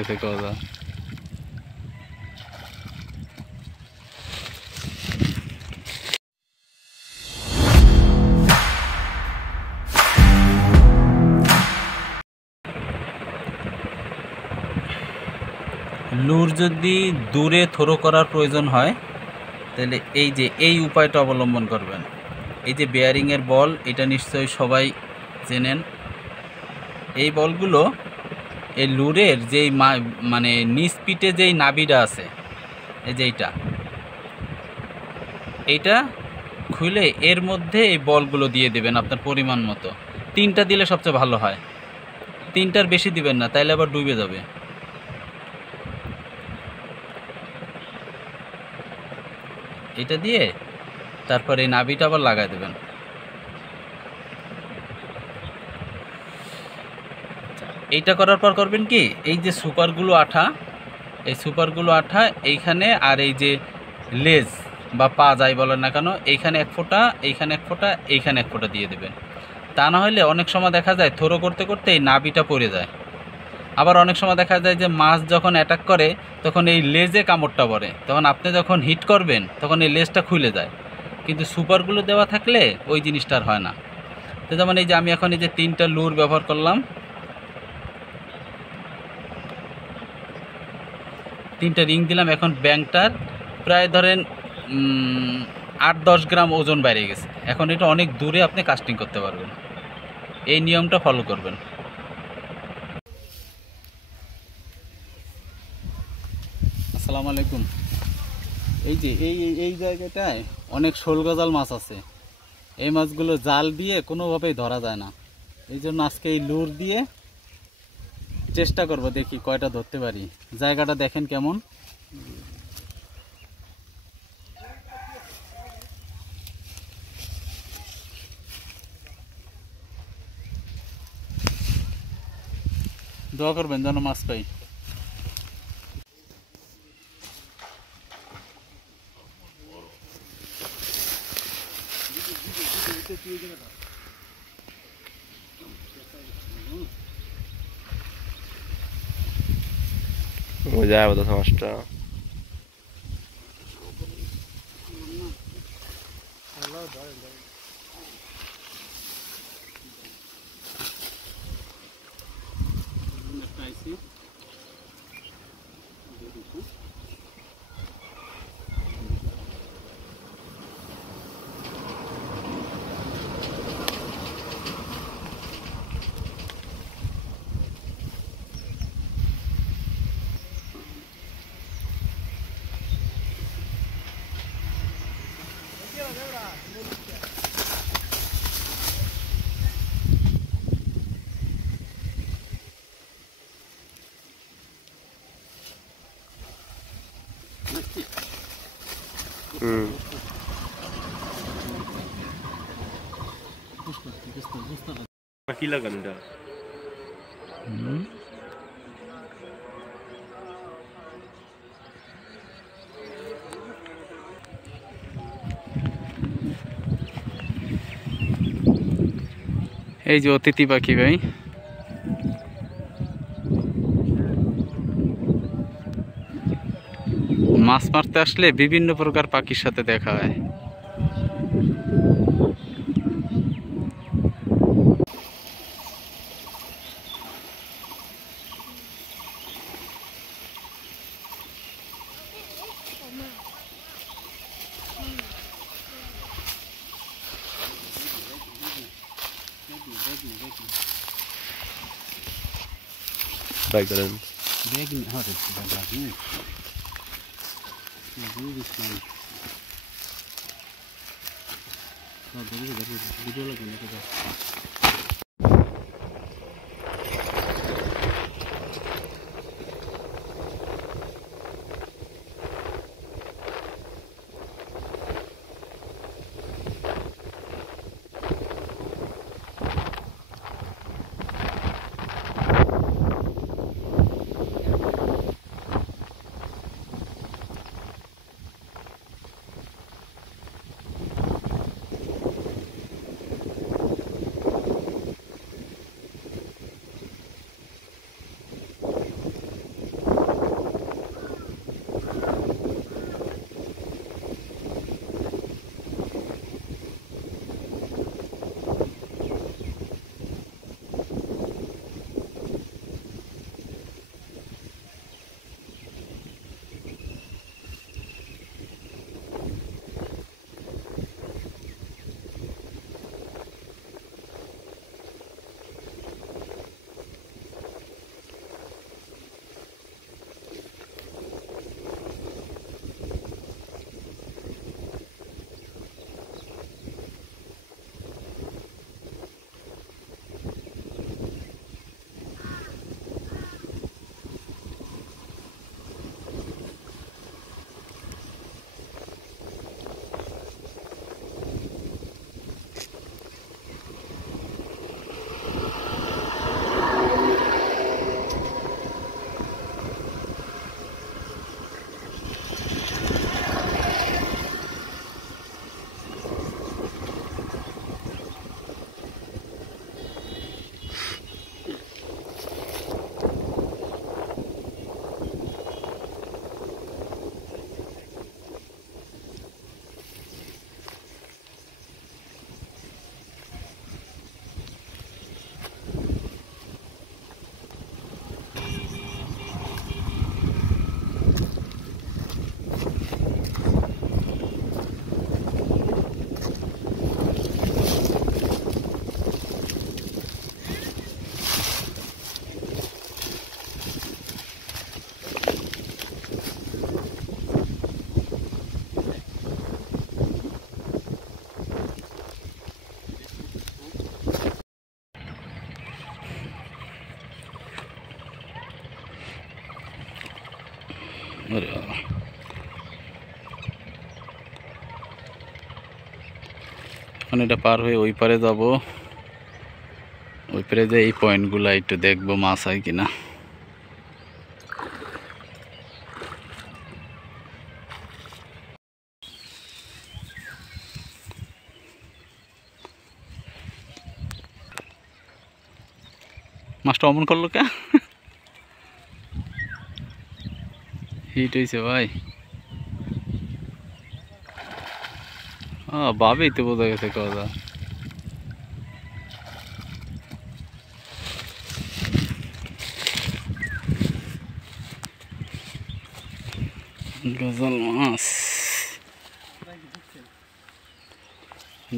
Ese cosa. লুর যদি দূরে throw করার প্রয়োজন হয় তাহলে এই যে এই উপায়টা অবলম্বন করবেন। এই যে বেয়ারিংয়ের বল, এটা নিশ্চয়ই সবাই চেনেন। এই বলগুলো এই লুরের যেই মানে নিচ পিঠে যেই নাভিটা আছে, এই যে এইটা খুলে এর মধ্যে এই বলগুলো দিয়ে দেবেন আপনার পরিমাণ মতো। 3টা দিলে সবচেয়ে ভালো হয়, 3টার বেশি দিবেন না, তাইলে আবার ডুবে যাবে। এটা দিয়ে তারপর এই নাভিটা আবার লাগাই দেবেন। এইটা করার পর করবেন কি, এই যে সুপারগুলো আঠা, এই সুপারগুলো আঠা এইখানে, আর এই যে লেজ বা পা যাই বলেন না কেন, এইখানে 1 ফোঁটা, এইখানে 1 ফোঁটা, এইখানে 1 ফোঁটা দিয়ে দেবেন। তা না হলে অনেক সময় দেখা যায় থ্রো করতে করতে এই নাভিটা পড়ে যায়। আবার অনেক সময় দেখা যায় যে মাছ যখন অ্যাটাক করে তখন এই লেজে কামড়টা পড়ে, তখন আপনি যখন হিট করবেন তখন এই লেজটা খুলে যায়। কিন্তু সুপারগুলো দেওয়া থাকলে ওই জিনিসটা আর হয় না। তো যেমন এই যে আমি এখন এই যে 3টা লুর ব্যবহার করলাম, 3টা রিং দিলাম। এখন ব্যাংকটার প্রায় ধরেন 8-10 গ্রাম ওজন বেড়ে গেছে। এখন এটা অনেক দূরে আপনি কাস্টিং করতে পারবেন। এই নিয়মটা ফলো করবেন। আসসালামু আলাইকুম। এই যে এই জায়গাটায় অনেক শোল গজাল মাছ আছে। এই মাছগুলো জাল দিয়ে কোনোভাবেই ধরা যায় না। এই জন্য আজকে এই লুর দিয়ে চেষ্টা করব, দেখি কয়টা ধরতে পারি। জায়গাটা দেখেন কেমন। দোয়া করবেন যেন মাছ পাই। যায় বোধ মাছটা। কি লাগান এটা? এই যে অতিথি পাখি ভাই, মাছ মারতে আসলে বিভিন্ন প্রকার পাখির সাথে দেখা হয়। ট্রাই করেন। ওরে বাবা। এখন এটা পার হয়ে ওই পারে যাব, ওই পারে যে এই পয়েন্টগুলো একটু দেখবো মাছ হয় কিনা। মাছটা অমন করলো কে? হিট হয়েছে ভাই। ভাবেই তো বোঝা গেছে কথা। গজাল মাছ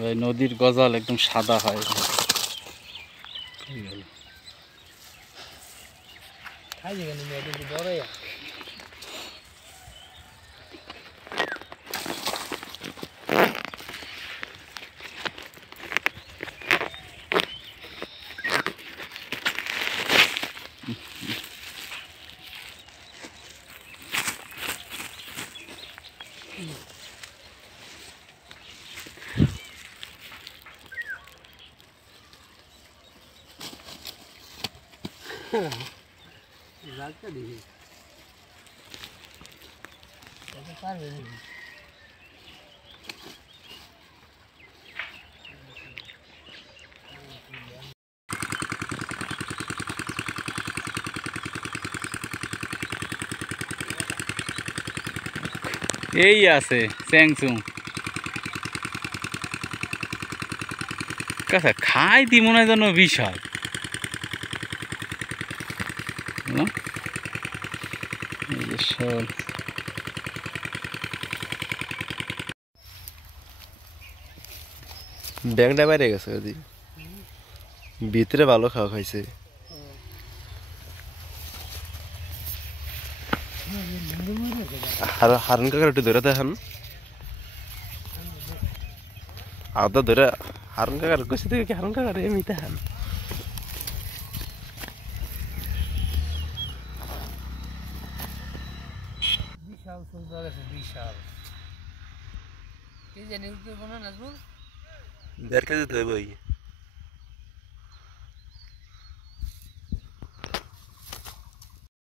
ভাই, নদীর গজাল একদম সাদা হয়। এই আছে চ্যাংচুং কাছে খাই দি মনে হয় যেন বিশাল। ব্যাংকটা বাইরে গেছে ওদি, ভিতরে ভালো খাওয়া খাইছে। হারুন কাকার একটু ধরে দেখান, আদা ধরে হারুন কাকার কইছে থেকে কি হারুন কাকার এমনিতে হান। বিশাল সুন্দর আছে, বিশাল। কি জানি না নাজমুল 1.5 কেজি দেবই।